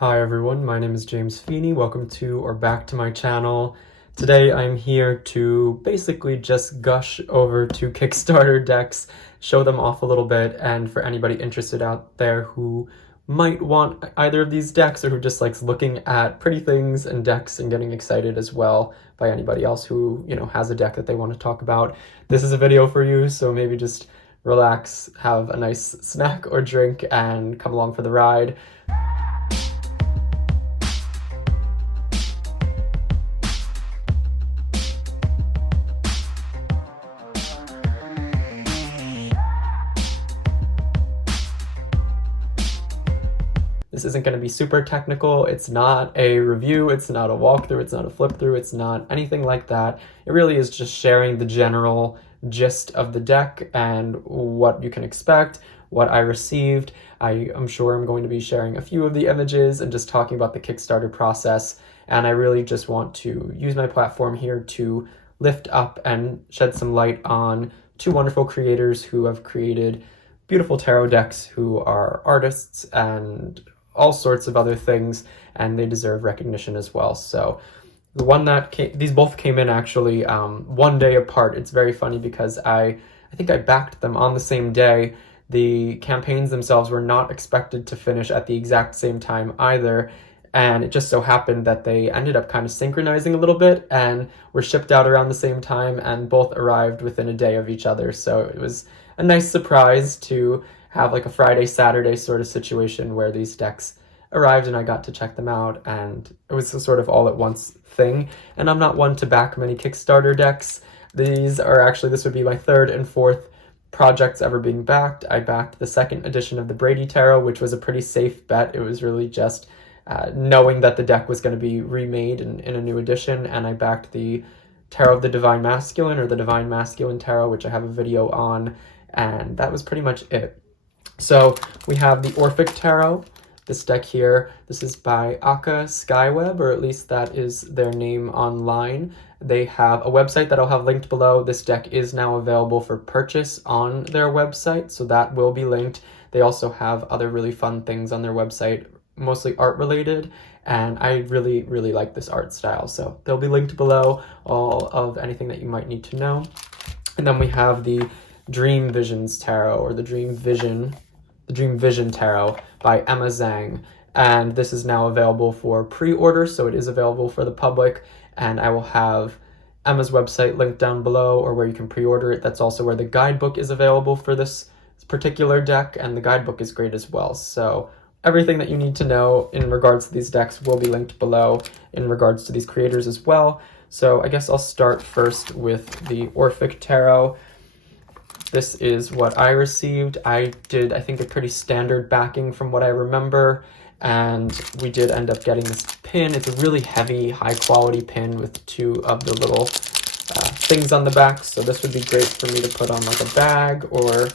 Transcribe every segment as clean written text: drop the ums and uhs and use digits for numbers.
Hi everyone, my name is James Feeney. Welcome to or back to my channel. Today I'm here to basically just gush over to Kickstarter decks, show them off a little bit, and for anybody interested out there who might want either of these decks or who just likes looking at pretty things and decks and getting excited as well by anybody else who, has a deck that they want to talk about. This is a video for you, so maybe just relax, have a nice snack or drink, and come along for the ride. This isn't going to be super technical. It's not a review, it's not a walkthrough, it's not a flip through, it's not anything like that. It really is just sharing the general gist of the deck and what you can expect, what I received. I am sure I'm going to be sharing a few of the images and just talking about the Kickstarter process. And I really just want to use my platform here to lift up and shed some light on two wonderful creators who have created beautiful tarot decks, who are artists and all sorts of other things, and they deserve recognition as well. So the one that these both came in actually one day apart. It's very funny because I think I backed them on the same day. The campaigns themselves were not expected to finish at the exact same time either, and it just so happened that they ended up kind of synchronizing a little bit and were shipped out around the same time and both arrived within a day of each other. So it was a nice surprise to have like a Friday, Saturday sort of situation where these decks arrived and I got to check them out, and it was a sort of all at once thing. And I'm not one to back many Kickstarter decks. This would be my third and fourth projects ever being backed. I backed the second edition of the Brady Tarot, which was a pretty safe bet. It was really just knowing that the deck was going to be remade in a new edition, and I backed the Tarot of the Divine Masculine, or the Divine Masculine Tarot, which I have a video on, and that was pretty much it. So we have the Orphic Tarot, this deck here. This is by Aka Skyweb, or at least that is their name online. They have a website that I'll have linked below. This deck is now available for purchase on their website, so that will be linked. They also have other really fun things on their website, mostly art related, and I really, really like this art style. So they'll be linked below, all of anything that you might need to know. And then we have the Dream Visions Tarot, or the Dream Vision Tarot by Emma Zhang. And this is now available for pre-order, so it is available for the public. And I will have Emma's website linked down below, or where you can pre-order it. That's also where the guidebook is available for this particular deck, and the guidebook is great as well. So everything that you need to know in regards to these decks will be linked below in regards to these creators as well. So I guess I'll start first with the Orphic Tarot. This is what I received. I did, I think, a pretty standard backing from what I remember, and we did end up getting this pin. It's a really heavy, high-quality pin with two of the little things on the back, so this would be great for me to put on like a bag, or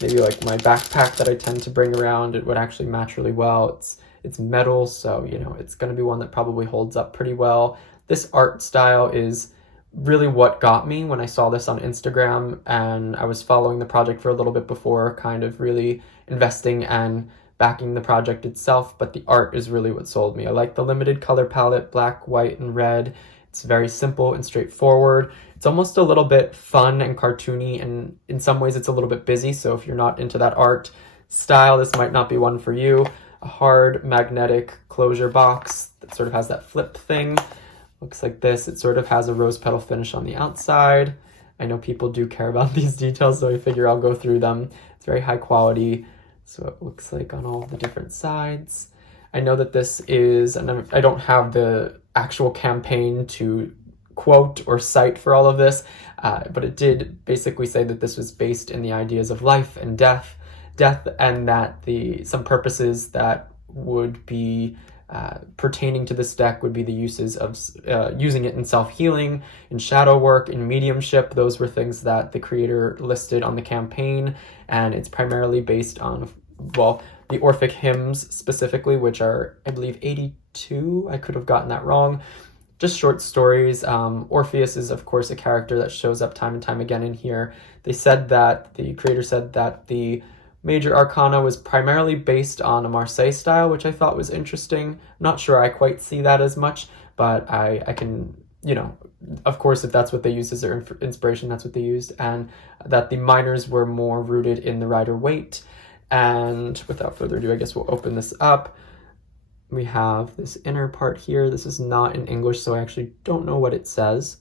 maybe like my backpack that I tend to bring around. It would actually match really well. It's metal, so it's going to be one that probably holds up pretty well. This art style is really what got me when I saw this on Instagram, and I was following the project for a little bit before, kind of really investing and backing the project itself, but the art is really what sold me. I like the limited color palette, black, white, and red. It's very simple and straightforward. It's almost a little bit fun and cartoony, and in some ways it's a little bit busy, so if you're not into that art style, this might not be one for you. A hard magnetic closure box that sort of has that flip thing. Looks like this. It sort of has a rose petal finish on the outside. I know people do care about these details, so I figure I'll go through them. It's very high quality, so it looks like on all the different sides. I know that this is, and I don't have the actual campaign to quote or cite for all of this, but it did basically say that this was based in the ideas of life and death, and that some purposes that would be pertaining to this deck would be the uses of using it in self-healing, in shadow work, in mediumship. Those were things that the creator listed on the campaign, and it's primarily based on, well, the Orphic hymns specifically, which are, I believe, 82. I could have gotten that wrong. Just short stories. Orpheus is, of course, a character that shows up time and time again in here. The creator said that the Major Arcana was primarily based on a Marseille style, which I thought was interesting. Not sure I quite see that as much, but I can, you know, of course, if that's what they used as their inspiration, that's what they used, and that the minors were more rooted in the Rider-Waite. And without further ado, I guess we'll open this up. We have this inner part here. This is not in English, so I actually don't know what it says,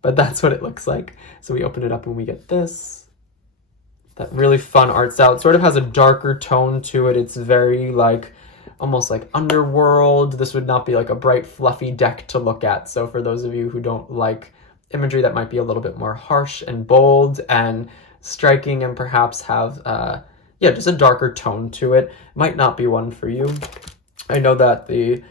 but that's what it looks like. So we open it up and we get this. That really fun art style. It sort of has a darker tone to it. It's very like, almost like underworld. This would not be like a bright, fluffy deck to look at. So for those of you who don't like imagery that might be a little bit more harsh and bold and striking and perhaps have, yeah, just a darker tone to it, might not be one for you. I know that the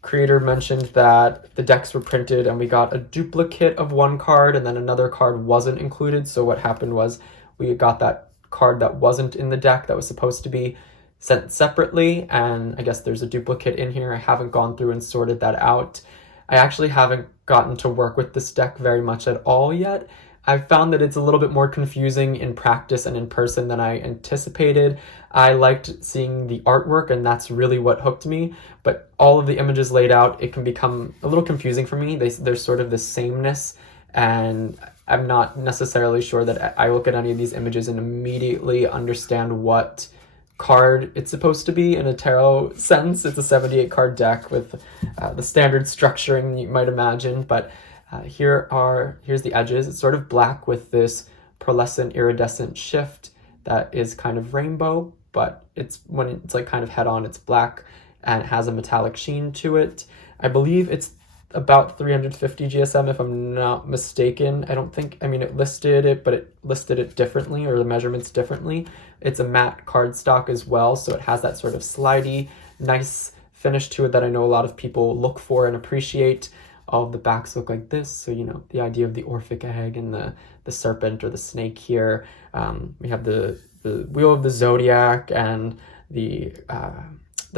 creator mentioned that the decks were printed and we got a duplicate of one card and then another card wasn't included. So what happened was we got that card that wasn't in the deck that was supposed to be sent separately, and I guess there's a duplicate in here. I haven't gone through and sorted that out. I actually haven't gotten to work with this deck very much at all yet. I've found that it's a little bit more confusing in practice and in person than I anticipated. I liked seeing the artwork, and that's really what hooked me, but all of the images laid out, it can become a little confusing for me. There's sort of the sameness, and I'm not necessarily sure that I look at any of these images and immediately understand what card it's supposed to be in a tarot sense. It's a 78 card deck with the standard structuring you might imagine, but here's the edges. It's sort of black with this pearlescent iridescent shift that is kind of rainbow, but when it's like kind of head on, it's black and it has a metallic sheen to it. I believe it's about 350 GSM if I'm not mistaken. It listed it, but it listed it differently, or the measurements differently. It's a matte cardstock as well, so it has that sort of slidey, nice finish to it that I know a lot of people look for and appreciate. All of the backs look like this, so you know, the idea of the Orphic egg and the serpent or the snake here. We have the wheel of the zodiac and the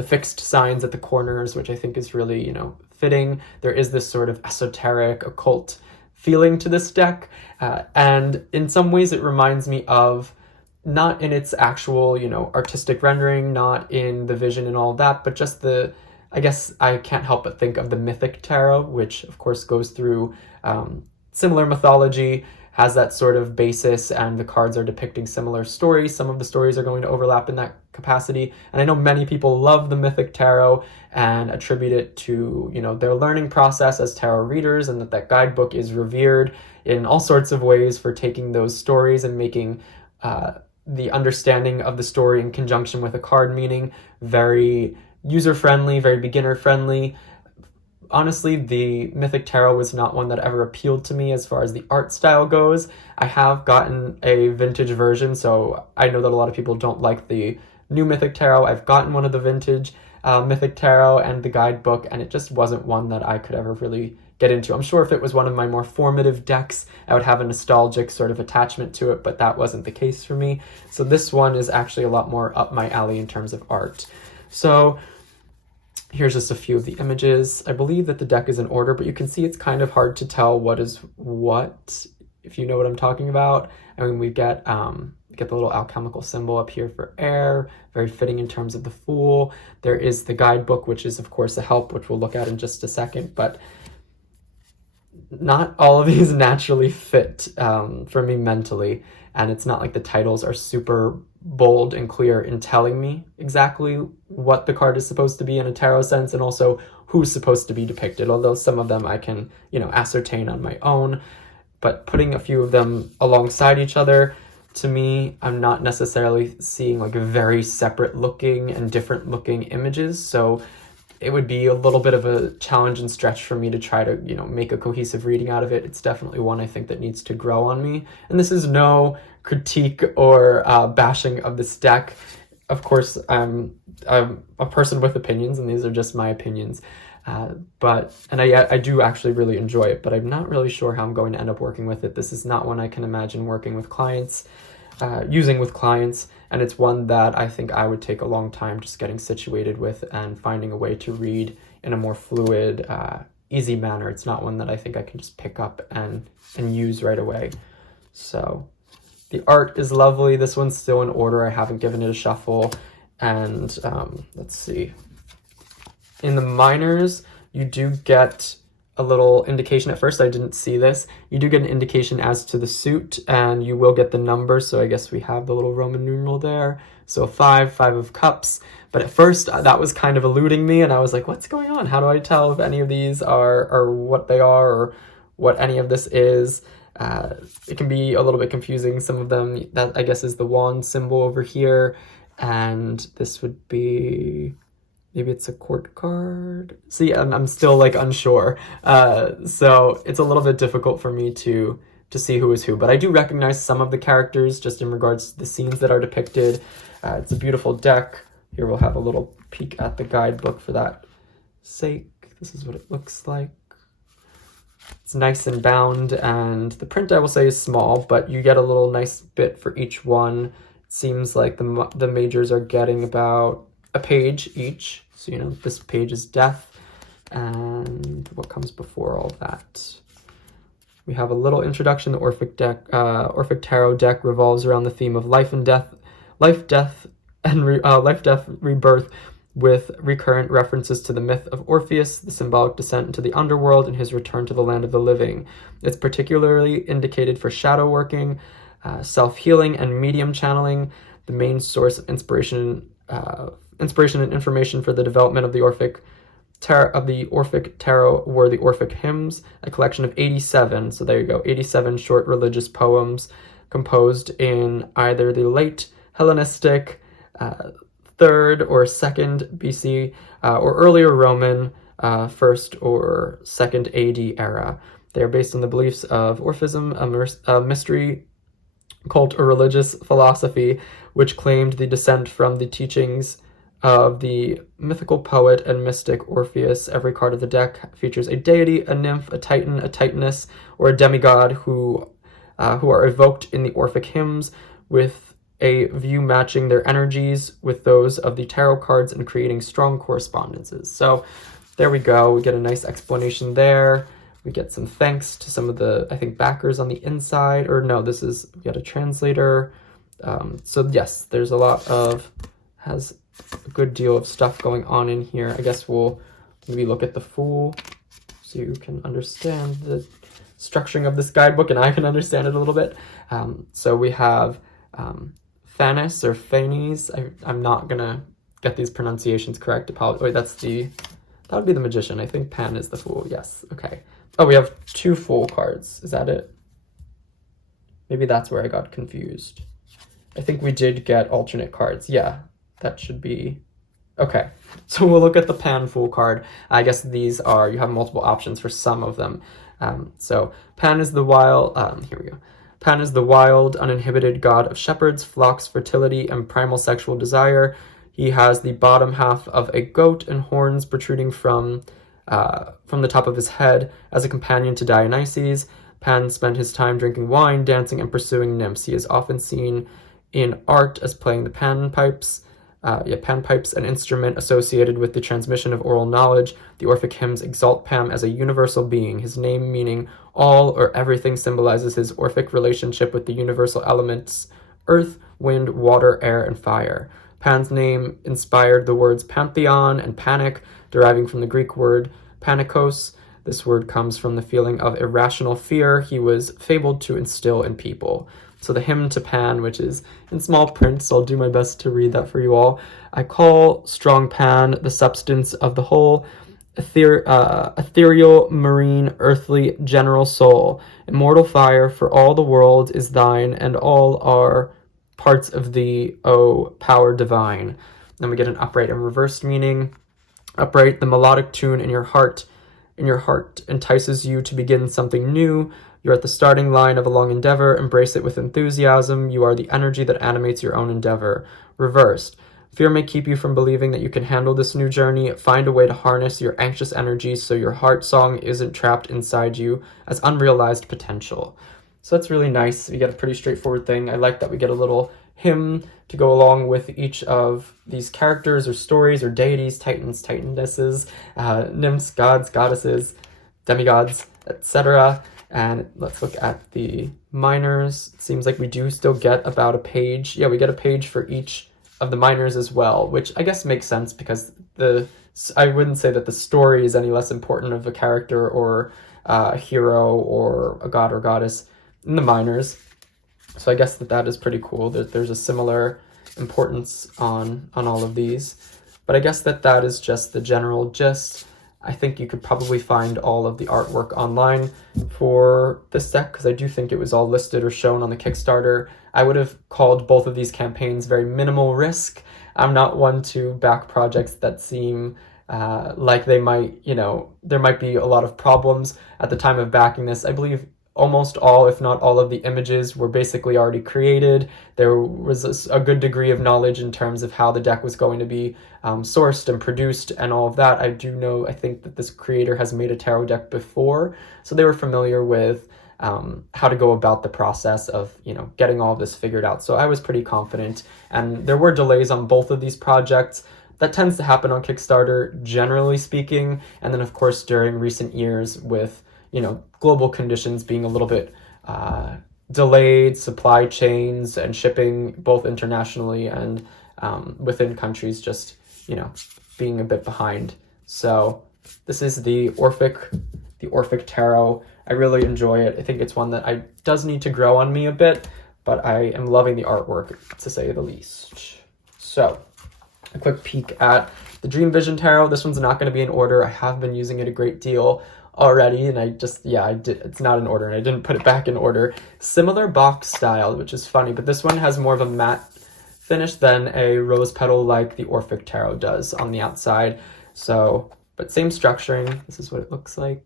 fixed signs at the corners, which I think is really, you know, fitting. There is this sort of esoteric, occult feeling to this deck, and in some ways it reminds me of, not in its actual, you know, artistic rendering, not in the vision and all of that, but just I guess I can't help but think of the Mythic Tarot, which of course goes through similar mythology, has that sort of basis, and the cards are depicting similar stories. Some of the stories are going to overlap in that capacity, and I know many people love the Mythic Tarot and attribute it to, you know, their learning process as tarot readers, and that guidebook is revered in all sorts of ways for taking those stories and making the understanding of the story in conjunction with a card meaning very user-friendly, very beginner-friendly. Honestly, the Mythic Tarot was not one that ever appealed to me as far as the art style goes. I have gotten a vintage version, so I know that a lot of people don't like the new Mythic Tarot. I've gotten one of the vintage Mythic Tarot and the guidebook, and it just wasn't one that I could ever really get into. I'm sure if it was one of my more formative decks, I would have a nostalgic sort of attachment to it, but that wasn't the case for me. So this one is actually a lot more up my alley in terms of art. So here's just a few of the images. I believe that the deck is in order, but you can see it's kind of hard to tell what is what, if you know what I'm talking about. I mean, we get the little alchemical symbol up here for air, very fitting in terms of the Fool. There is the guidebook, which is of course a help, which we'll look at in just a second, but not all of these naturally fit for me mentally, and it's not like the titles are super bold and clear in telling me exactly what the card is supposed to be in a tarot sense, and also who's supposed to be depicted, although some of them I can, you know, ascertain on my own. But putting a few of them alongside each other, to me, I'm not necessarily seeing like very separate looking and different looking images, so it would be a little bit of a challenge and stretch for me to try to, you know, make a cohesive reading out of it. It's definitely one I think that needs to grow on me. And this is no critique or bashing of this deck. Of course, I'm a person with opinions, and these are just my opinions. I do actually really enjoy it, but I'm not really sure how I'm going to end up working with it. This is not one I can imagine working with clients, using with clients, and it's one that I think I would take a long time just getting situated with and finding a way to read in a more fluid, easy manner. It's not one that I think I can just pick up and use right away. So The art is lovely. This one's still in order. I haven't given it a shuffle. And let's see. In the minors, you do get a little indication. At first, I didn't see this. You do get an indication as to the suit, and you will get the number. So I guess we have the little Roman numeral there. So 5 of cups. But at first, that was kind of eluding me, and I was like, what's going on? How do I tell if any of these are what they are, or what any of this is? It can be a little bit confusing. Some of them, that I guess is the wand symbol over here, and this would be, maybe it's a court card. See, I'm still like unsure. So it's a little bit difficult for me to see who is who, but I do recognize some of the characters just in regards to the scenes that are depicted. It's a beautiful deck. Here we'll have a little peek at the guidebook for that sake. This is what it looks like. It's nice and bound, and the print, I will say, is small, but you get a little nice bit for each one. It seems like the majors are getting about a page each. So, you know, this page is death, and what comes before all that? We have a little introduction. The Orphic Tarot deck revolves around the theme of life, death, rebirth, with recurrent references to the myth of Orpheus, the symbolic descent into the underworld, and his return to the land of the living. It's particularly indicated for shadow working, self-healing, and medium channeling. The main source of inspiration and information for the development of the Orphic Tarot were the Orphic hymns, a collection of 87, so there you go, 87 short religious poems composed in either the late Hellenistic 3rd or 2nd BC or earlier Roman 1st or 2nd AD era. They are based on the beliefs of Orphism, a mystery cult or religious philosophy which claimed the descent from the teachings of the mythical poet and mystic Orpheus. Every card of the deck features a deity, a nymph, a titan, a titaness, or a demigod who are evoked in the Orphic hymns, with a view matching their energies with those of the tarot cards and creating strong correspondences. So there we go. We get a nice explanation there. We get some thanks to some of the, I think, backers on the inside. Or no, we got a translator. So yes, there's a lot of, has a good deal of stuff going on in here. I guess we'll maybe look at the Fool so you can understand the structuring of this guidebook, and I can understand it a little bit. So we have Phanes or Phanes. I'm not gonna get these pronunciations correct. Wait, that would be the Magician. I think Pan is the Fool. Yes. Okay. Oh, we have 2 Fool cards. Is that it? Maybe that's where I got confused. I think we did get alternate cards. Yeah, that should be okay. So we'll look at the Pan Fool card. I guess these are, you have multiple options for some of them. So Pan is the wild. Here we go. Pan is the wild, uninhibited god of shepherds, flocks, fertility, and primal sexual desire. He has the bottom half of a goat and horns protruding from the top of his head. As a companion to Dionysus, Pan spent his time drinking wine, dancing, and pursuing nymphs. He is often seen in art as playing the panpipes. Panpipes, an instrument associated with the transmission of oral knowledge. The Orphic hymns exalt Pan as a universal being. His name, meaning all or everything, symbolizes his Orphic relationship with the universal elements earth, wind, water, air, and fire. Pan's name inspired the words pantheon and panic, deriving from the Greek word panikos. This word comes from the feeling of irrational fear he was fabled to instill in people. So the hymn to Pan, which is in small print, so I'll do my best to read that for you all. I call strong Pan the substance of the whole, ethereal, marine, earthly, general soul. Immortal fire, for all the world is thine, and all are parts of thee, O power divine. Then we get an upright and reversed meaning. Upright, the melodic tune in your heart entices you to begin something new. You're at the starting line of a long endeavor. Embrace it with enthusiasm. You are the energy that animates your own endeavor. Reversed. Fear may keep you from believing that you can handle this new journey. Find a way to harness your anxious energy so your heart song isn't trapped inside you as unrealized potential. So that's really nice. We get a pretty straightforward thing. I like that we get a little hymn to go along with each of these characters or stories or deities, titans, titanesses, nymphs, gods, goddesses, demigods, etc. And let's look at the minors. It seems like we do still get about a page. Yeah, we get a page for each of the minors as well, which I guess makes sense because I wouldn't say that the story is any less important of a character or a hero or a god or goddess in the minors. So I guess that is pretty cool. There's a similar importance on all of these. But I guess that is just the general gist. I think you could probably find all of the artwork online for this deck because I do think it was all listed or shown on the Kickstarter. I would have called both of these campaigns very minimal risk. I'm not one to back projects that seem like they might, there might be a lot of problems. At the time of backing this, I believe almost all, if not all, of the images were basically already created. There was a good degree of knowledge in terms of how the deck was going to be sourced and produced and all of that. I think that this creator has made a tarot deck before, so they were familiar with how to go about the process of, getting all of this figured out. So I was pretty confident, and there were delays on both of these projects. That tends to happen on Kickstarter, generally speaking, and then of course during recent years with global conditions being a little bit delayed, supply chains and shipping both internationally and within countries just, being a bit behind. So this is the Orphic Tarot. I really enjoy it. I think it's one that does need to grow on me a bit, but I am loving the artwork, to say the least. So a quick peek at the Dream Vision Tarot. This one's not going to be in order. I have been using it a great deal already, and it's not in order, and I didn't put it back in order. Similar box style, which is funny, but this one has more of a matte finish than a rose petal like the Orphic Tarot does on the outside. So, but same structuring. This is what it looks like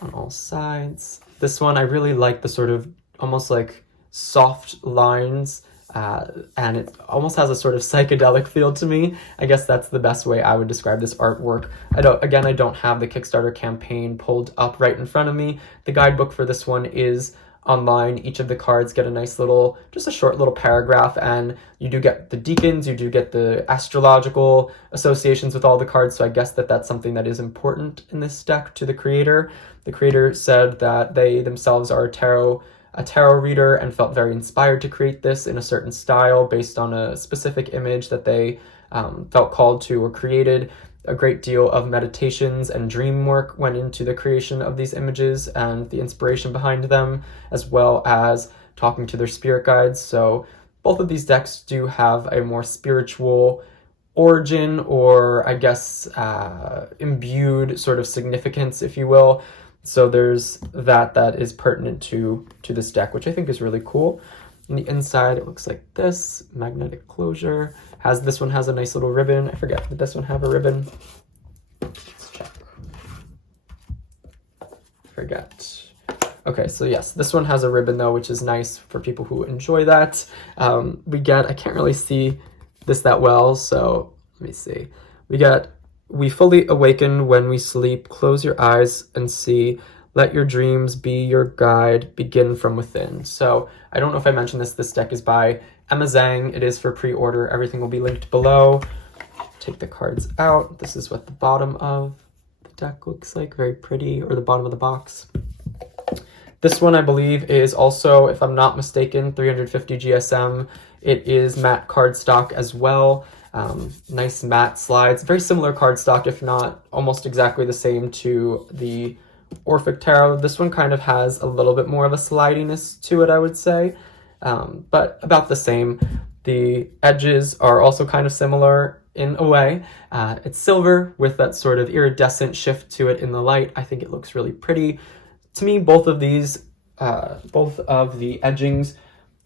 on all sides. This one, I really like the sort of almost like soft lines, and it almost has a sort of psychedelic feel to me. I guess that's the best way I would describe this artwork. I don't have the Kickstarter campaign pulled up right in front of me. The guidebook for this one is online. Each of the cards get a nice little, just a short little paragraph, and you do get the deacons, you do get the astrological associations with all the cards, so I guess that's something that is important in this deck to the creator. The creator said that they themselves are a tarot reader and felt very inspired to create this in a certain style based on a specific image that they felt called to or created. A great deal of meditations and dream work went into the creation of these images and the inspiration behind them, as well as talking to their spirit guides. So both of these decks do have a more spiritual origin, or I guess imbued sort of significance, if you will. So there's that is pertinent to this deck, which I think is really cool. On the inside, it looks like this, magnetic closure. This one has a nice little ribbon. I forget, did this one have a ribbon? Let's check. Forget. Okay, so yes, this one has a ribbon though, which is nice for people who enjoy that. I can't really see this that well, so let me see. We fully awaken when we sleep. Close your eyes and see. Let your dreams be your guide. Begin from within. So I don't know if I mentioned this. This deck is by Emma Zhang. It is for pre-order. Everything will be linked below. Take the cards out. This is what the bottom of the deck looks like. Very pretty, or the bottom of the box. This one, I believe, is also, if I'm not mistaken, 350 GSM. It is matte cardstock as well. Nice matte slides. Very similar cardstock, if not almost exactly the same to the Orphic Tarot. This one kind of has a little bit more of a slidiness to it, I would say, but about the same. The edges are also kind of similar in a way. It's silver with that sort of iridescent shift to it in the light. I think it looks really pretty. To me, both of the edgings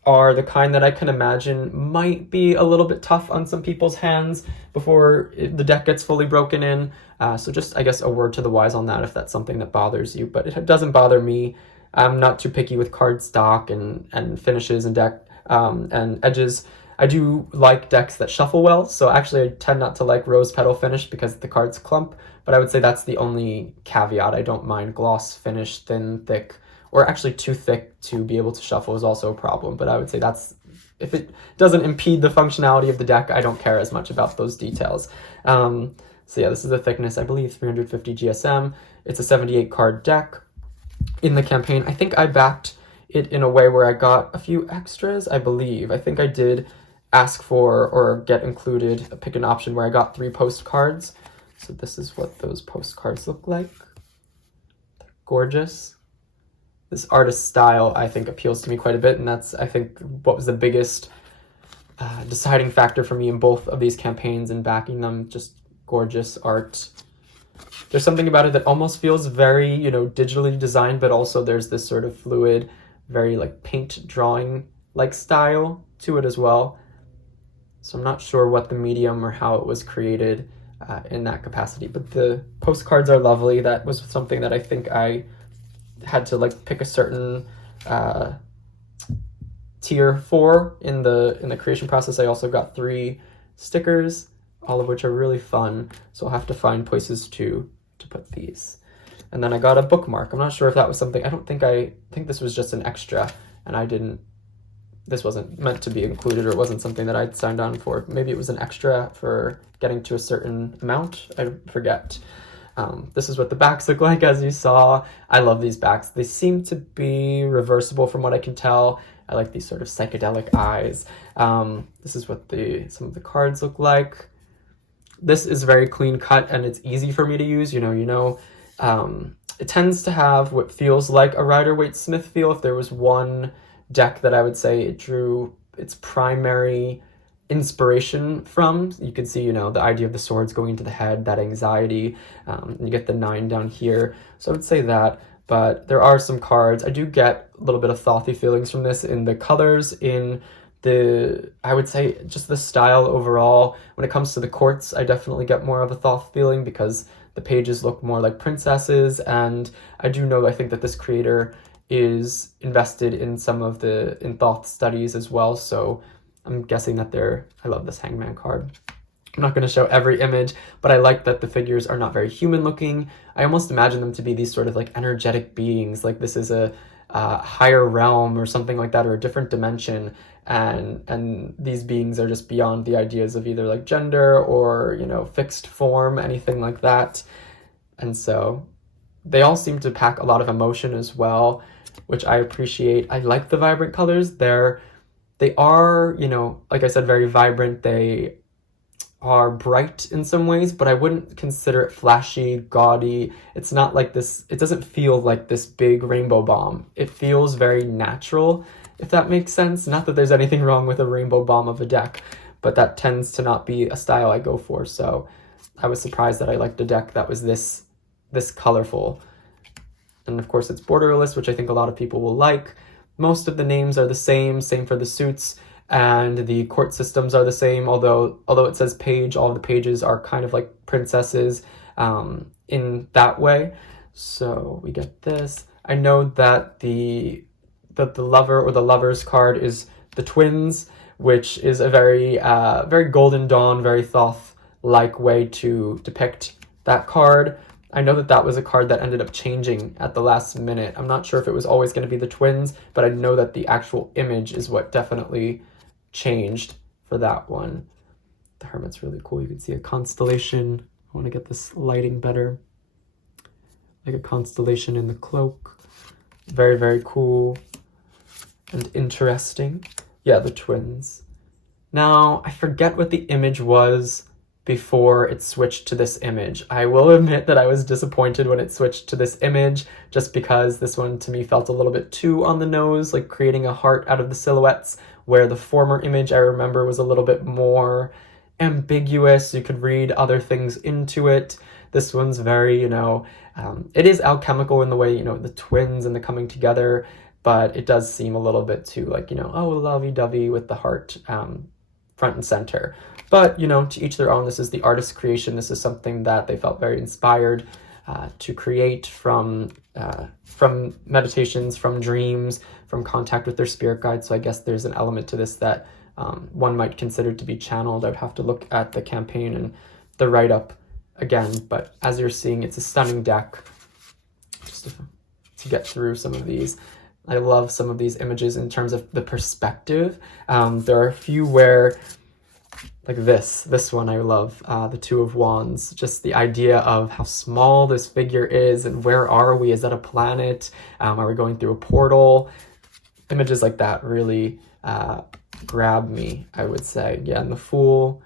are the kind that I can imagine might be a little bit tough on some people's hands before the deck gets fully broken in. So just, I guess, a word to the wise on that if that's something that bothers you, but it doesn't bother me. I'm not too picky with cardstock and finishes and deck and edges. I do like decks that shuffle well, so actually I tend not to like rose petal finish because the cards clump, but I would say that's the only caveat. I don't mind gloss finish, thin, thick, or actually too thick to be able to shuffle is also a problem, but I would say if it doesn't impede the functionality of the deck, I don't care as much about those details. So yeah, this is the thickness, I believe 350 GSM. It's a 78 card deck. In the campaign, I think I backed it in a way where I got a few extras, I believe. I think I did ask for or get included, pick an option where I got 3 postcards. So this is what those postcards look like. They're gorgeous. This artist style, I think, appeals to me quite a bit, and that's, I think, what was the biggest deciding factor for me in both of these campaigns and backing them. Just gorgeous art. There's something about it that almost feels very, you know, digitally designed, but also there's this sort of fluid, very like paint drawing like style to it as well. So I'm not sure what the medium or how it was created in that capacity, but the postcards are lovely. That was something that I think I had to like pick a certain tier for in the creation process. I also got 3 stickers, all of which are really fun. So I'll have to find places to put these. And then I got a bookmark. I'm not sure if that was something, I think this was just an extra, and this wasn't meant to be included, or it wasn't something that I'd signed on for. Maybe it was an extra for getting to a certain amount. I forget. This is what the backs look like, as you saw. I love these backs. They seem to be reversible from what I can tell. I like these sort of psychedelic eyes. This is what some of the cards look like. This is very clean cut, and it's easy for me to use. It tends to have what feels like a Rider-Waite-Smith feel. If there was one deck that I would say it drew its primary inspiration from, you can see, the idea of the swords going into the head, that anxiety, and you get the 9 down here. So I would say that, but there are some cards. I do get a little bit of thothy feelings from this in the colors, I would say just the style overall. When it comes to the quartz, I definitely get more of a thoth feeling because the pages look more like princesses, and I think that this creator is invested in some of in thoth studies as well, so I'm guessing that I love this Hangman card. I'm not going to show every image, but I like that the figures are not very human looking. I almost imagine them to be these sort of like energetic beings, like this is a higher realm or something like that, or a different dimension, and these beings are just beyond the ideas of either like gender or fixed form, anything like that. And so they all seem to pack a lot of emotion as well, which I appreciate. I like the vibrant colors. They are, like I said, very vibrant. They are bright in some ways, but I wouldn't consider it flashy, gaudy. It's not like this, it doesn't feel like this big rainbow bomb. It feels very natural, if that makes sense. Not that there's anything wrong with a rainbow bomb of a deck, but that tends to not be a style I go for. So I was surprised that I liked a deck that was this colorful. And of course it's borderless, which I think a lot of people will like. Most of the names are the same for the suits, and the court systems are the same, although it says page, all of the pages are kind of like princesses in that way. So we get this. I know that the lover or the lover's card is the twins, which is a very Golden Dawn, very Thoth-like way to depict that card. I know that was a card that ended up changing at the last minute. I'm not sure if it was always going to be the twins, but I know that the actual image is what definitely changed for that one. The Hermit's really cool. You can see a constellation. I want to get this lighting better. Like a constellation in the cloak. Very, very cool and interesting. Yeah, the twins. Now, I forget what the image was before it switched to this image. I will admit that I was disappointed when it switched to this image, just because this one to me felt a little bit too on the nose, like creating a heart out of the silhouettes, where the former image I remember was a little bit more ambiguous. You could read other things into it. This one's very, it is alchemical in the way, the twins and the coming together, but it does seem a little bit too like, oh, lovey-dovey with the heart front and center. But, to each their own. This is the artist's creation. This is something that they felt very inspired to create from meditations, from dreams, from contact with their spirit guides. So I guess there's an element to this that one might consider to be channeled. I would have to look at the campaign and the write-up again. But as you're seeing, it's a stunning deck. Just to get through some of these. I love some of these images in terms of the perspective. There are a few where like this one I love, the Two of Wands. Just the idea of how small this figure is and where are we? Is that a planet? Are we going through a portal? Images like that really grab me, I would say. Yeah, and the Fool,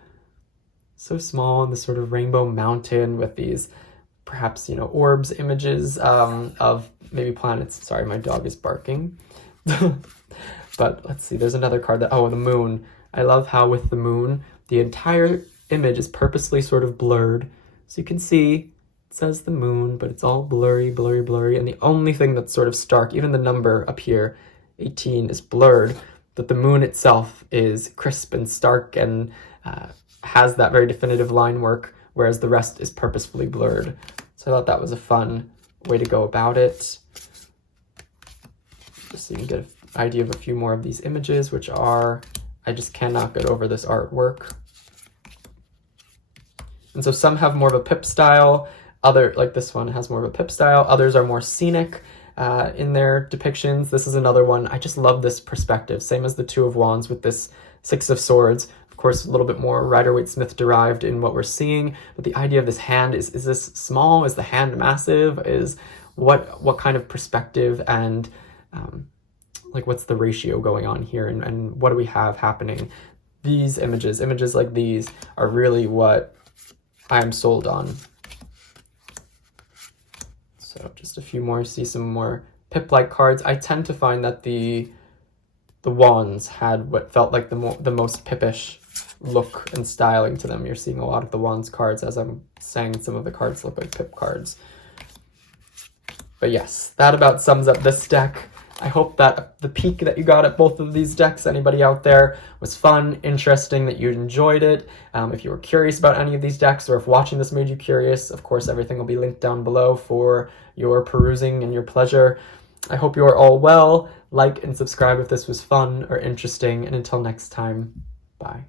so small, and this sort of rainbow mountain with these perhaps, you know, orbs images of maybe planets. Sorry, my dog is barking. But let's see, there's another card that, oh, the Moon. I love how with the Moon, the entire image is purposely sort of blurred. So you can see it says the Moon, but it's all blurry, blurry, blurry. And the only thing that's sort of stark, even the number up here, 18, is blurred, but the Moon itself is crisp and stark and has that very definitive line work, whereas the rest is purposefully blurred. So I thought that was a fun way to go about it. Just so you can get an idea of a few more of these images, which are, I just cannot get over this artwork. And so some have more of a pip style, other, like this one has more of a pip style, others are more scenic in their depictions. This is another one. I just love this perspective, same as the Two of Wands with this Six of Swords. Of course, a little bit more Rider-Waite-Smith derived in what we're seeing, but the idea of this hand, is this small? Is the hand massive? Is what kind of perspective and like what's the ratio going on here, and what do we have happening? These images like these are really what I am sold on. So just a few more, see some more pip-like cards. I tend to find that the Wands had what felt like the most pippish look and styling to them. You're seeing a lot of the Wands cards, as I'm saying some of the cards look like pip cards. But yes, that about sums up this deck. I hope that the peek that you got at both of these decks, anybody out there, was fun, interesting, that you enjoyed it. If you were curious about any of these decks, or if watching this made you curious, of course, everything will be linked down below for your perusing and your pleasure. I hope you are all well. Like and subscribe if this was fun or interesting, and until next time, bye.